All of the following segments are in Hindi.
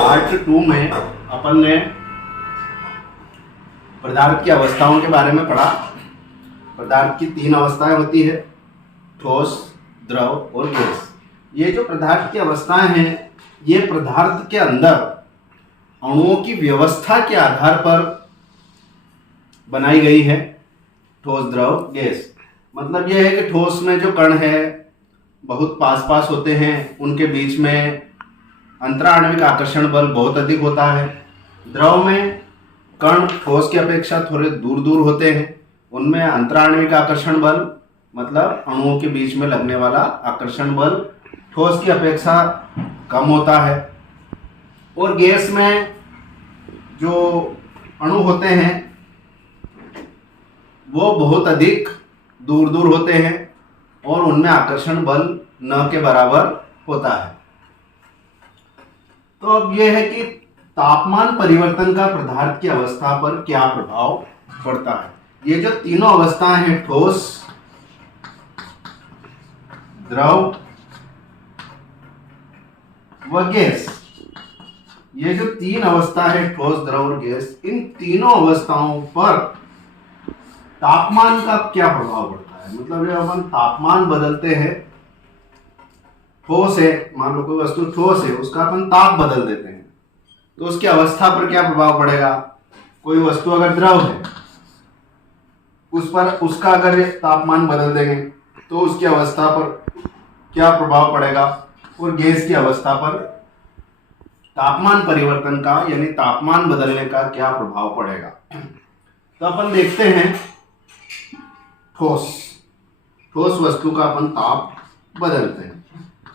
पार्ट 2 में अपन ने पदार्थ की अवस्थाओं के बारे में पढ़ा। पदार्थ की 3 अवस्थाएं होती है, ठोस, द्रव और गैस। ये जो पदार्थ की अवस्थाएं हैं, ये पदार्थ के अंदर अणुओं की व्यवस्था के आधार पर बनाई गई है। ठोस, द्रव, गैस। मतलब यह है कि ठोस में जो कण है बहुत पास पास होते हैं, उनके बीच में अंतराण्विक आकर्षण बल बहुत अधिक होता है। द्रव में कण ठोस की अपेक्षा थोड़े दूर दूर होते हैं, उनमें अंतराण्विक आकर्षण बल मतलब अणुओं के बीच में लगने वाला आकर्षण बल ठोस की अपेक्षा कम होता है। और गैस में जो अणु होते हैं वो बहुत अधिक दूर दूर होते हैं और उनमें आकर्षण बल न के बराबर होता है। तो अब यह है कि तापमान परिवर्तन का पदार्थ की अवस्था पर क्या प्रभाव पड़ता है। ये जो तीनों अवस्थाएं हैं, ठोस, द्रव व गैस, ये जो 3 अवस्था है, ठोस, द्रव और गैस, इन तीनों अवस्थाओं पर तापमान का क्या प्रभाव पड़ता है। मतलब जब अपन तापमान बदलते हैं, ठोस है, मान लो कोई वस्तु ठोस है, उसका अपन ताप बदल देते हैं तो उसकी अवस्था पर क्या प्रभाव पड़ेगा। कोई वस्तु अगर द्रव है, उस पर उसका अगर तापमान बदल देंगे तो उसकी अवस्था पर क्या प्रभाव पड़ेगा। और गैस की अवस्था पर तापमान परिवर्तन का यानी तापमान बदलने का क्या प्रभाव पड़ेगा। तो अपन देखते हैं ठोस वस्तु का अपन ताप बदलते हैं।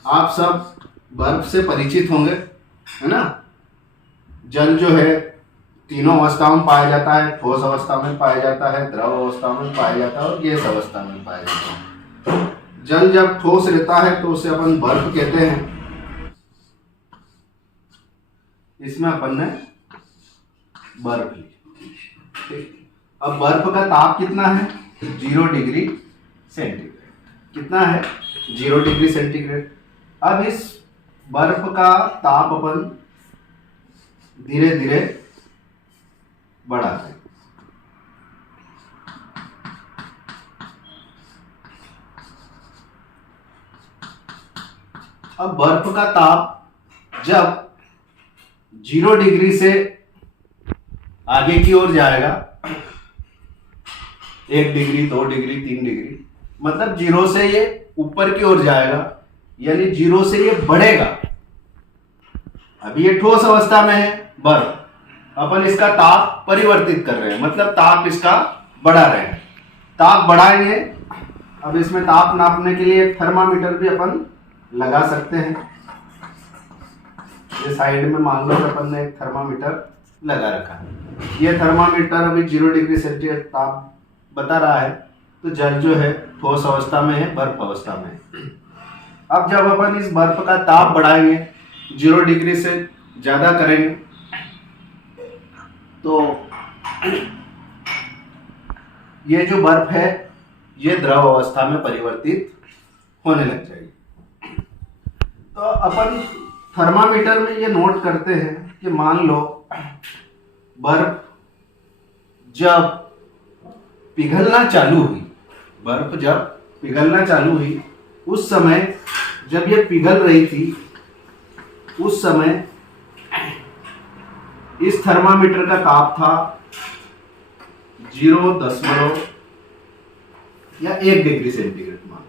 आप सब बर्फ से परिचित होंगे, है ना। जल जो है तीनों अवस्थाओं में पाया जाता है, ठोस अवस्था में पाया जाता है, द्रव अवस्था में पाया जाता है और गैस अवस्था में पाया जाता है। जल जब ठोस रहता है तो उसे अपन बर्फ कहते हैं। इसमें अपन ने बर्फ ली। अब बर्फ का ताप कितना है, 0 डिग्री सेंटीग्रेड। कितना है, 0 डिग्री सेंटीग्रेड। अब इस बर्फ का ताप अपन धीरे धीरे बढ़ाते हैं। अब बर्फ का ताप जब 0 डिग्री से आगे की ओर जाएगा, 1 डिग्री, 2 डिग्री, 3 डिग्री, मतलब 0 से ये ऊपर की ओर जाएगा, यानी 0 से ये बढ़ेगा। अभी ये ठोस अवस्था में है बर्फ, अपन इसका ताप परिवर्तित कर रहे हैं, मतलब ताप इसका बढ़ा रहे हैं। ताप बढ़ाएंगे। अब इसमें ताप नापने के लिए एक थर्मामीटर भी अपन लगा सकते हैं। ये साइड में मान लो अपन ने एक थर्मामीटर लगा रखा है। ये थर्मामीटर अभी 0 डिग्री सेंटीग्रेड ताप बता रहा है। तो जल जो है ठोस अवस्था में है, बर्फ अवस्था में है। अब जब अपन इस बर्फ का ताप बढ़ाएंगे, 0 डिग्री से ज्यादा करेंगे, तो ये जो बर्फ है ये द्रव अवस्था में परिवर्तित होने लग जाएगी। तो अपन थर्मामीटर में ये नोट करते हैं कि मान लो बर्फ जब पिघलना चालू हुई, बर्फ जब पिघलना चालू हुई, उस समय जब ये पिघल रही थी, उस समय इस थर्मामीटर का ताप था 0 या 1 डिग्री सेंटीग्रेड। मान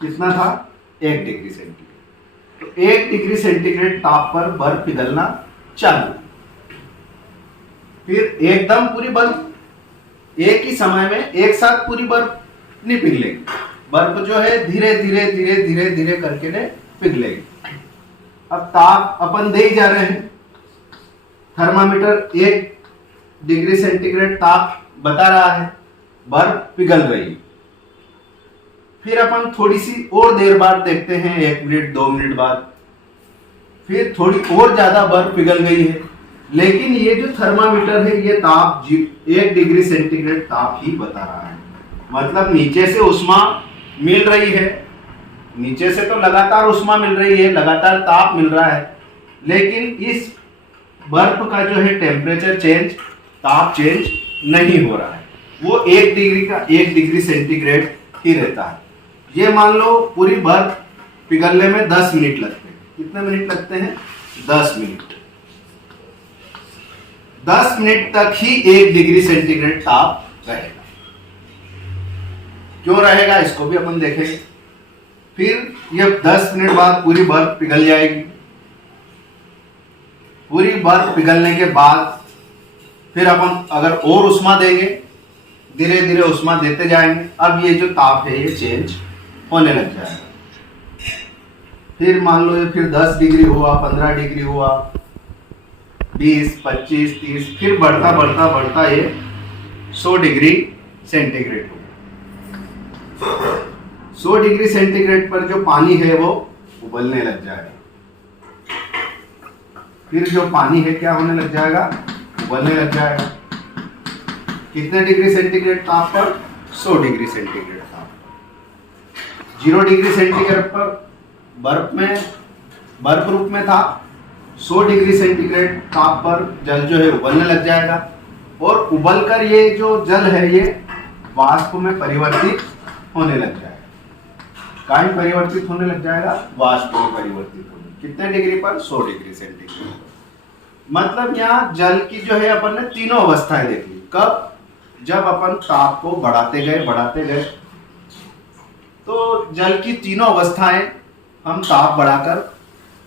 कितना था, 1 डिग्री सेंटीग्रेड। तो 1 डिग्री सेंटीग्रेड ताप पर बर्फ पिघलना चालू, फिर एकदम पूरी बर्फ एक ही समय में एक साथ पूरी बर्फ नहीं पिघलेगी। बर्फ जो है धीरे धीरे धीरे धीरे धीरे करके ने पिघलेगी। अब ताप अपन दे ही जा रहे हैं, थर्मामीटर 1 डिग्री सेंटीग्रेड ताप बता रहा है, बर्फ पिघल रही। फिर अपन थोड़ी सी और देर बाद देखते हैं, 1 मिनट 2 मिनट बाद, फिर थोड़ी और ज्यादा बर्फ पिघल गई है। लेकिन ये जो थर्मामीटर है ये ताप 1 डिग्री सेंटीग्रेड ताप ही बता रहा है। मतलब नीचे से उष्मा मिल रही है, नीचे से तो लगातार उष्मा मिल रही है, लगातार ताप मिल रहा है, लेकिन इस बर्फ का जो है टेम्परेचर चेंज, ताप चेंज नहीं हो रहा है, वो 1 डिग्री सेंटीग्रेड ही रहता है। ये मान लो पूरी बर्फ पिघलने में 10 मिनट लगते हैं। कितने मिनट लगते हैं? 10 मिनट। 10 मिनट तक ही 1 डिग्री सेंटीग्रेड ताप रहेगा। क्यों रहेगा इसको भी अपन देखेंगे। फिर ये 10 मिनट बाद पूरी बर्फ पिघल जाएगी। पूरी बर्फ पिघलने के बाद फिर अपन अगर और उष्मा देंगे, धीरे धीरे उष्मा देते जाएंगे, अब ये जो ताप है ये चेंज होने लग जाएगा। फिर मान लो ये फिर 10 डिग्री हुआ, 15 डिग्री हुआ, 20, 25, 30, फिर बढ़ता बढ़ता बढ़ता ये 100 डिग्री सेंटीग्रेड होगा। 100 डिग्री सेंटीग्रेड पर जो पानी है वो उबलने लग जाएगा। फिर जो पानी है क्या होने लग जाएगा? उबलने लग जाएगा। कितने डिग्री सेंटीग्रेड ताप पर? 100 डिग्री सेंटीग्रेड ताप पर। 0 डिग्री सेंटीग्रेड पर बर्फ रूप में था, 100 डिग्री सेंटीग्रेड ताप पर जल जो है उबलने लग जाएगा, और उबलकर ये जो जल है ये वाष्प में परिवर्तित होने लग जाएगा। काहे परिवर्तित होने लग जाएगा? वाष्प में परिवर्तित होने। कितने डिग्री पर? 100 डिग्री सेंटीग्रेड। मतलब यहाँ जल की जो है अपन ने तीनों अवस्थाएं देखी। कब? जब अपन ताप को बढ़ाते गए तो जल की तीनों अवस्थाएं हम ताप बढ़ाकर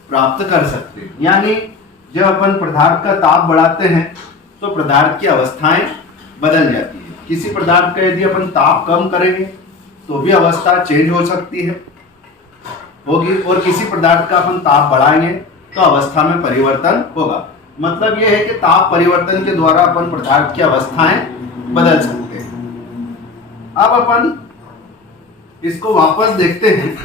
प्राप्त कर सकते हैं। यानी जब अपन पदार्थ का ताप बढ़ाते हैं तो पदार्थ की अवस्थाएं बदल जाती है। किसी पदार्थ का यदि अपन ताप कम करेंगे तो भी अवस्था चेंज हो सकती है, होगी, और किसी पदार्थ का अपन ताप बढ़ाएंगे तो अवस्था में परिवर्तन होगा। मतलब यह है कि ताप परिवर्तन के द्वारा अपन पदार्थ की अवस्थाएं बदल सकते हैं। अब अपन इसको वापस देखते हैं।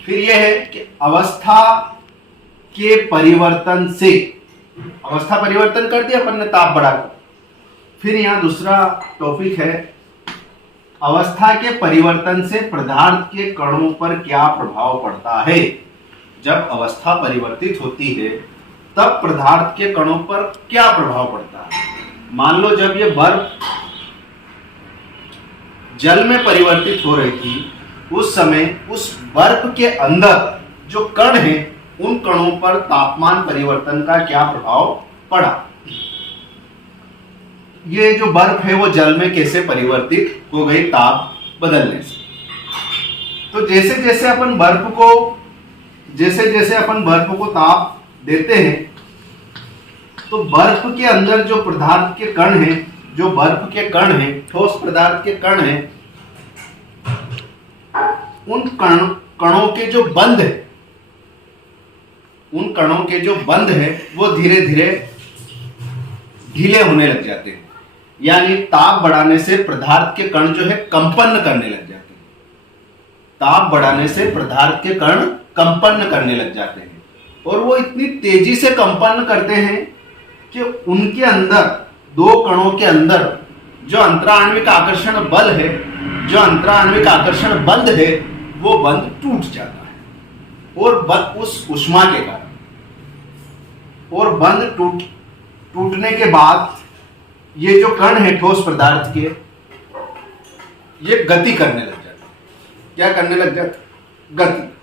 फिर यह है कि अवस्था के परिवर्तन से, अवस्था परिवर्तन कर दिया अपन ने ताप बढ़ाकर। फिर यहां दूसरा टॉपिक है, अवस्था के परिवर्तन से पदार्थ के कणों पर क्या प्रभाव पड़ता है। जब अवस्था परिवर्तित होती है तब पदार्थ के कणों पर क्या प्रभाव पड़ता है। मान लो जब ये बर्फ जल में परिवर्तित हो रही थी, उस समय उस बर्फ के अंदर जो कण हैं, उन कणों पर तापमान परिवर्तन का क्या प्रभाव पड़ा। ये जो बर्फ है वो जल में कैसे परिवर्तित हो गई ताप बदलने से। तो जैसे जैसे अपन बर्फ को ताप देते हैं तो बर्फ के अंदर जो पदार्थ के कण हैं, जो बर्फ के कण हैं, ठोस पदार्थ के कण हैं, उन कणों के जो बंध है, उन कणों के जो बंध है वो धीरे धीरे ढीले होने लग जाते हैं। यानी ताप बढ़ाने से पदार्थ के कण जो है कंपन करने लग जाते हैं। ताप बढ़ाने से पदार्थ के कण कंपन करने लग जाते हैं, और वो इतनी तेजी से कंपन करते हैं कि उनके अंदर, दो कणों के अंदर जो अंतराण्विक आकर्षण बल है, जो अंतराण्विक आकर्षण बंध है, वो बंध टूट जाता है, और उस उष्मा के कारण, और बंध टूटने के बाद ये जो कण है ठोस पदार्थ के, ये गति करने लग जाते हैं। क्या करने लग जाते?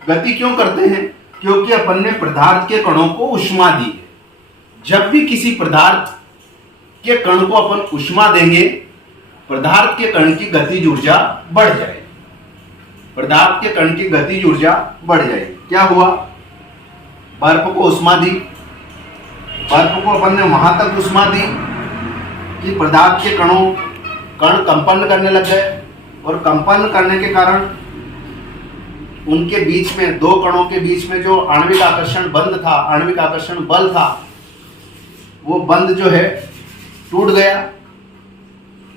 गति क्यों करते हैं? क्योंकि अपन ने पदार्थ के कणों को उष्मा दी है। जब भी किसी पदार्थ के कण को अपन उष्मा देंगे, पदार्थ के कण की गतिज ऊर्जा बढ़ जाएगी। पदार्थ के कण की गतिज ऊर्जा बढ़ जाएगी। क्या हुआ? बर्फ को उष्मा दी, बर्फ को अपन ने वहां तक उष्मा दी कि पदार्थ के कण कंपन करने लग गए, और कंपन करने के कारण उनके बीच में, दो कणों के बीच में जो आणविक आकर्षण बंध था, आणविक आकर्षण बल था, वो बंध जो है टूट गया,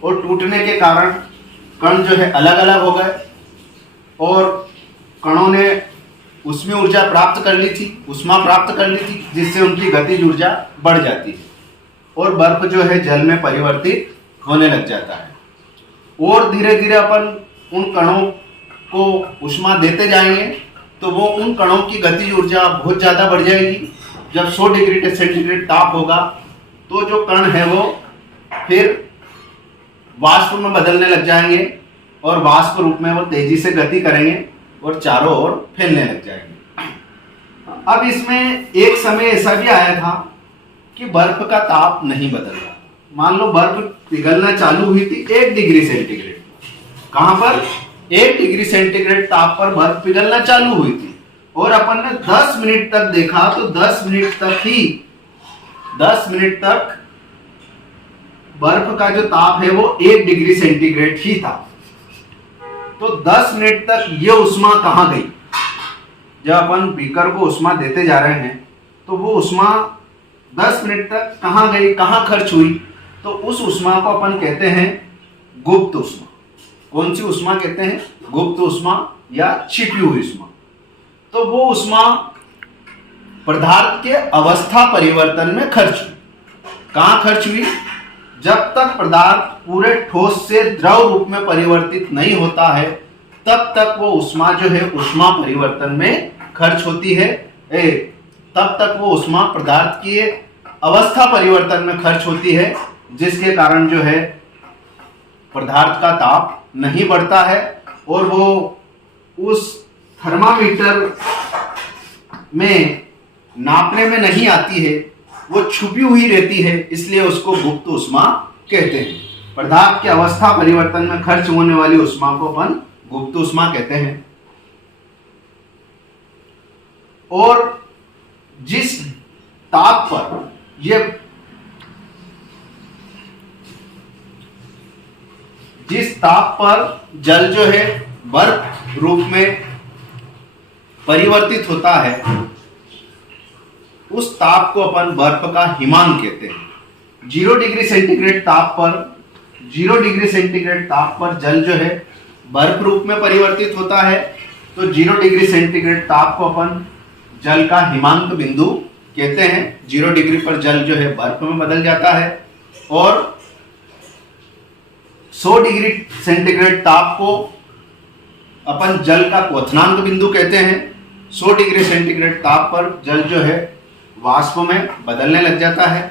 और टूटने के कारण कण जो है अलग अलग हो गए, और कणों ने उष्मीय ऊर्जा प्राप्त कर ली थी, उष्मा प्राप्त कर ली थी, जिससे उनकी गतिज ऊर्जा बढ़ जाती है, और बर्फ जो है जल में परिवर्तित होने लग जाता है। और धीरे धीरे अपन उन कणों को उष्मा देते जाएंगे तो वो उन कणों की गतिज ऊर्जा बहुत ज़्यादा बढ़ जाएगी। जब 100 डिग्री सेंटीग्रेड ताप होगा तो जो कण है वो फिर वाष्प में बदलने लग जाएंगे और वाष्प रूप में वो तेजी से गति करेंगे और चारों ओर फैलने लग जाएंगे। अब इसमें एक समय ऐसा भी आया था कि बर्फ का ताप नहीं बदल रहा। मान लो बर्फ पिघलना चालू हुई थी 1 डिग्री सेंटीग्रेड, कहां पर 1 डिग्री सेंटीग्रेड ताप पर बर्फ पिघलना चालू हुई थी और अपन ने 10 मिनट तक देखा तो 10 मिनट तक बर्फ का जो ताप है वो 1 डिग्री सेंटीग्रेड ही था। तो 10 मिनट तक ये उष्मा कहां गई? जब अपन बीकर को उष्मा देते जा रहे हैं तो वो उष्मा 10 मिनट तक कहां गई, कहां खर्च हुई? तो उस उष्मा को अपन कहते हैं गुप्त उष्मा। कौन सी उष्मा कहते हैं? गुप्त उष्मा या छिपी हुई उष्मा। तो वो उष्मा पदार्थ के अवस्था परिवर्तन में खर्च हुई। कहां खर्च हुई? जब तक पदार्थ पूरे ठोस से द्रव रूप में परिवर्तित नहीं होता है तब तक वो उष्मा जो है उष्मा परिवर्तन में खर्च होती है। तब तक वो उष्मा पदार्थ की अवस्था परिवर्तन में खर्च होती है, जिसके कारण जो है पदार्थ का ताप नहीं बढ़ता है और वो उस थर्मामीटर में नापने में नहीं आती है, वो छुपी हुई रहती है, इसलिए उसको गुप्त उष्मा कहते हैं। पदार्थ के अवस्था परिवर्तन में खर्च होने वाली उष्मा को अपन गुप्त उष्मा कहते हैं। और जिस ताप पर जल जो है बर्फ रूप में परिवर्तित होता है उस ताप को अपन बर्फ का हिमांक कहते हैं। 0 डिग्री सेंटीग्रेड ताप पर जल जो है बर्फ रूप में परिवर्तित होता है, तो 0 डिग्री सेंटीग्रेड ताप को अपन जल का हिमांक बिंदु कहते हैं। 0 डिग्री पर जल जो है बर्फ में बदल जाता है और 100 डिग्री सेंटीग्रेड ताप को अपन जल का क्वथनांक बिंदु कहते हैं। 100 डिग्री सेंटीग्रेड ताप पर जल जो है वाष्प में बदलने लग जाता है